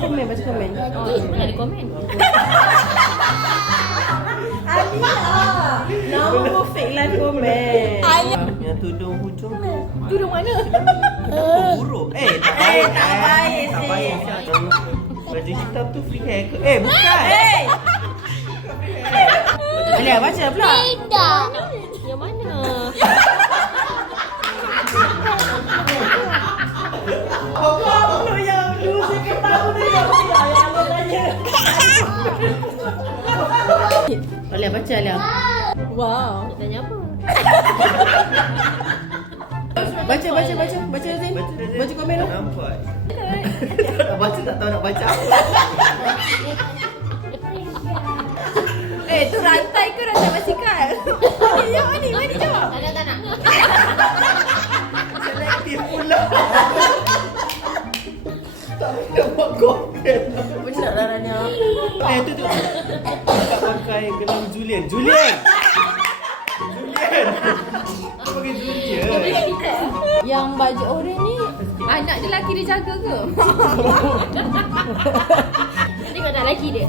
komen. Mana ada komen? Nama fake live komen. Yang tudung hujung tu. Tudung mana? Buruk. Tak baik. tak baik, Tak Sis. baik. Baju hitam tu free hair ke? Bukan. Alia, baca pula. Yang mana? Apa yang dulu saya tahu ni yang Alia tanya. Alia, baca Alia. Wow. Nak tanya apa? Baca Zain. Baca komen tu. Nampak. Nak baca tak tahu nak baca apa. Tu rantai ke rantai basikal? Mari jawab. Tak nak. Selektif pula. Tak nak buat komen. Benar lah Rania. Tu. Tak pakai gelang Julian. Julian! Kau pakai Julian. Yang baju oren ni anak dia lelaki dia jaga ke? Tengok tak lelaki dia.